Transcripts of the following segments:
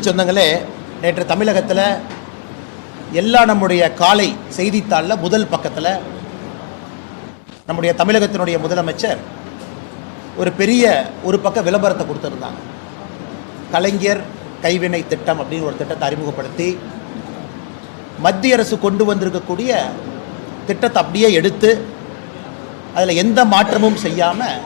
சொந்தங்களே நேற்று தமிழகத்தில் எல்லா நம்முடைய காலை செய்தித்தாளில் முதல் பக்கத்தில் நம்முடைய தமிழகத்தினுடைய முதலமைச்சர் ஒரு பெரிய ஒரு பக்க விளம்பரத்தை கொடுத்துருந்தாங்க. கலைஞர் கைவினை திட்டம் அப்படின்னு ஒரு திட்டத்தை அறிமுகப்படுத்தி மத்திய அரசு கொண்டு வந்திருக்கக்கூடிய திட்டத்தை அப்படியே எடுத்து அதில் எந்த மாற்றமும் செய்யாமல்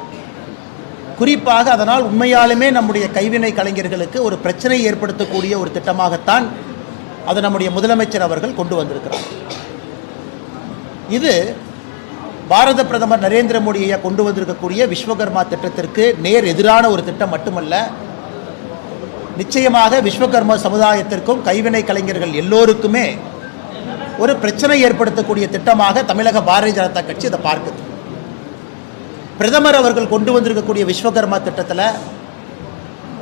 குறிப்பாக அதனால் உண்மையாலுமே நம்முடைய கைவினை கலைஞர்களுக்கு ஒரு பிரச்சனை ஏற்படுத்தக்கூடிய ஒரு திட்டமாகத்தான் அதை நம்முடைய முதலமைச்சர் அவர்கள் கொண்டு வந்திருக்கிறார். இது பாரத பிரதமர் நரேந்திர மோடியை கொண்டு வந்திருக்கக்கூடிய விஸ்வகர்மா திட்டத்திற்கு நேர் எதிரான ஒரு திட்டம் மட்டுமல்ல நிச்சயமாக விஸ்வகர்மா சமுதாயத்திற்கும் கைவினை கலைஞர்கள் எல்லோருக்குமே ஒரு பிரச்சனை ஏற்படுத்தக்கூடிய திட்டமாக தமிழக பாரதிய ஜனதா கட்சி அதை பார்க்குது. பிரதமர் அவர்கள் கொண்டு வந்திருக்கக்கூடிய விஸ்வகர்மா திட்டத்தில்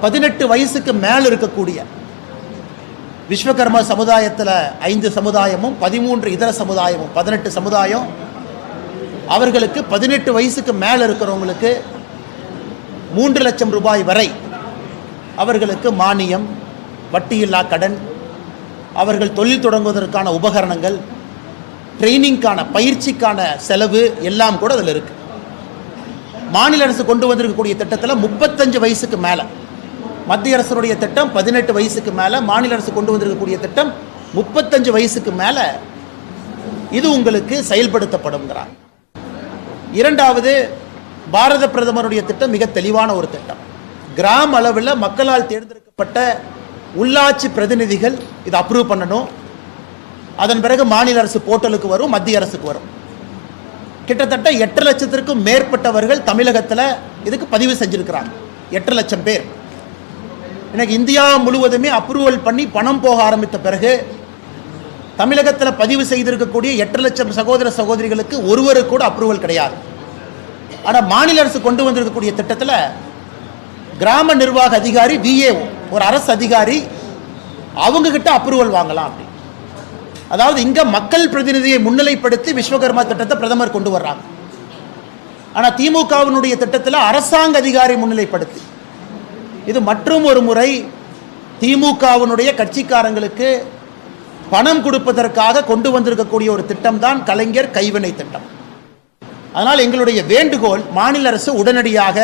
பதினெட்டு வயசுக்கு மேல் இருக்கக்கூடிய விஸ்வகர்மா சமுதாயத்தில் ஐந்து சமுதாயமும் பதிமூன்று இதர சமுதாயமும் பதினெட்டு சமுதாயம் அவர்களுக்கு பதினெட்டு வயசுக்கு மேலே இருக்கிறவங்களுக்கு மூன்று லட்சம் ரூபாய் வரை அவர்களுக்கு மானியம் வட்டியில்லா கடன் அவர்கள் தொழில் தொடங்குவதற்கான உபகரணங்கள் ட்ரைனிங்க்கான பயிற்சிக்கான செலவு எல்லாம் கூட அதில் இருக்குது மாநில அரசு கொண்டு வந்திருக்கக்கூடிய திட்டத்தில் முப்பத்தஞ்சு வயசுக்கு மேலே மத்திய அரசனுடைய திட்டம் பதினெட்டு வயசுக்கு மேலே மாநில அரசு கொண்டு வந்திருக்கக்கூடிய திட்டம் முப்பத்தஞ்சு வயசுக்கு மேலே இது உங்களுக்கு செயல்படுத்தப்படுங்கிறார் இரண்டாவது பாரத பிரதமருடைய திட்டம் மிக தெளிவான ஒரு திட்டம். கிராம அளவில் மக்களால் தேர்ந்தெடுக்கப்பட்ட உள்ளாட்சி பிரதிநிதிகள் இதை அப்ரூவ் பண்ணணும். அதன் பிறகு மாநில அரசு போர்ட்டலுக்கு வரும் மத்திய அரசுக்கு வரும். கிட்டத்தட்ட எட்டு லட்சத்திற்கும் மேற்பட்டவர்கள் தமிழகத்தில் இதுக்கு பதிவு செஞ்சிருக்கிறாங்க. எட்டு லட்சம் பேர். எனக்கு இந்தியா முழுவதுமே அப்ரூவல் பண்ணி பணம் போக ஆரம்பித்த பிறகு தமிழகத்தில் பதிவு செய்திருக்கக்கூடிய எட்டு லட்சம் சகோதர சகோதரிகளுக்கு ஒருவருக்கு கூட அப்ரூவல் கிடையாது. ஆனால் மாநில அரசு கொண்டு வந்திருக்கக்கூடிய திட்டத்தில் கிராம நிர்வாக அதிகாரி விஏஓ ஒரு அரசு அதிகாரி அவங்கக்கிட்ட அப்ரூவல் வாங்கலாம் அப்படி அதாவது இங்க மக்கள் பிரதிநிதியை முன்னிலைப்படுத்தி விஸ்வகர்மா திட்டத்தை பிரதமர் கொண்டு வர்றாங்க. ஆனா திமுகவினுடைய திட்டத்தில் அரசாங்க அதிகாரி முன்னிலைப்படுத்தி. இது மற்றும் ஒரு முறை திமுகவினுடைய கட்சிக்காரங்களுக்கு பணம் கொடுப்பதற்காக கொண்டு வந்திருக்கக்கூடிய ஒரு திட்டம் தான் கலைஞர் கைவினை திட்டம். அதனால் எங்களுடைய வேண்டுகோள் மாநில அரசு உடனடியாக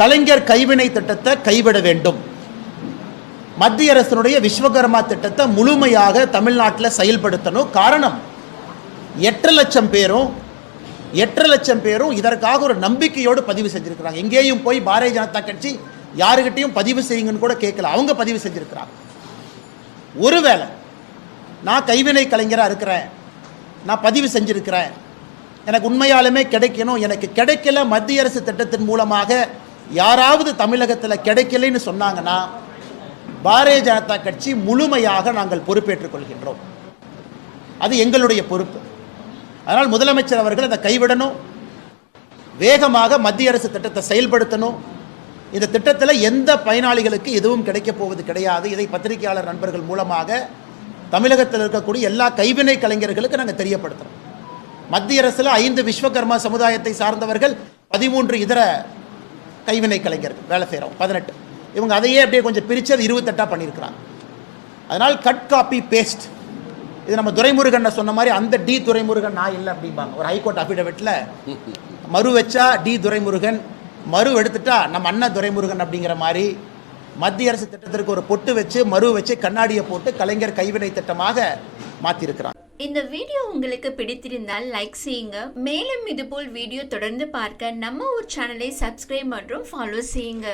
கலைஞர் கைவினை திட்டத்தை கைவிட வேண்டும். மத்திய அரசினுடைய விஸ்வகர்மா திட்டத்தை முழுமையாக தமிழ்நாட்டில் செயல்படுத்தணும். காரணம் எட்டு லட்சம் பேரும் எட்டு லட்சம் பேரும் இதற்காக ஒரு நம்பிக்கையோடு பதிவு செஞ்சுருக்கிறாங்க. எங்கேயும் போய் பாரதிய ஜனதா கட்சி யாருக்கிட்டையும் பதிவு செய்யுங்கன்னு கூட கேட்கல. அவங்க பதிவு செஞ்சுருக்கிறாங்க. ஒருவேளை நான் கைவினை கலைஞராக இருக்கிறேன். நான் பதிவு செஞ்சுருக்கிறேன். எனக்கு உண்மையாலுமே கிடைக்கணும். எனக்கு கிடைக்கல மத்திய அரசு திட்டத்தின் மூலமாக யாராவது தமிழகத்தில் கிடைக்கலைன்னு சொன்னாங்கன்னா பாரதிய ஜனதா கட்சி முழுமையாக நாங்கள் பொறுப்பேற்றுக் கொள்கின்றோம். அது எங்களுடைய பொறுப்பு. அதனால் முதலமைச்சர் அவர்கள் அதை கைவிடணும். வேகமாக மத்திய அரசு திட்டத்தை செயல்படுத்தணும். இந்த திட்டத்தில் எந்த பயனாளிகளுக்கு எதுவும் கிடைக்கப் போவது கிடையாது. இதை பத்திரிகையாளர் நண்பர்கள் மூலமாக தமிழகத்தில் இருக்கக்கூடிய எல்லா கைவினை கலைஞர்களுக்கு நாங்கள் தெரியப்படுத்துகிறோம் மத்திய அரசில் ஐந்து விஸ்வகர்மா சமுதாயத்தை சார்ந்தவர்கள் பதிமூன்று இதர கைவினை கலைஞர்கள் வேலை செய்கிறோம் பதினெட்டு. இவங்க அதையே அப்படியே கொஞ்சம் பிரித்து அது இருபத்தெட்டாக பண்ணியிருக்கிறாங்க அதனால் கட் காப்பி பேஸ்ட் இது நம்ம துரைமுருகன் சொன்ன மாதிரி அந்த டி துரைமுருகன் நான் இல்லை அப்படிம்பாங்க. ஒரு ஹைகோர்ட் அஃபிடவிட்டில் மறு வச்சா டி துரைமுருகன் மறு எடுத்துட்டா நம்ம அண்ணன் துரைமுருகன் அப்படிங்கிற மாதிரி மத்திய அரசு திட்டத்திற்கு ஒரு பொட்டு வச்சு மறு வச்சு கண்ணாடியை போட்டு கலைஞர் கைவினை திட்டமாக மாற்றிருக்கிறாங்க இந்த வீடியோ உங்களுக்கு பிடித்திருந்தால் லைக் செய்யுங்க. மேலும் இதுபோல் வீடியோ தொடர்ந்து பார்க்க நம்ம ஒரு சேனலை சப்ஸ்கிரைப் மற்றும் ஃபாலோ செய்யுங்க.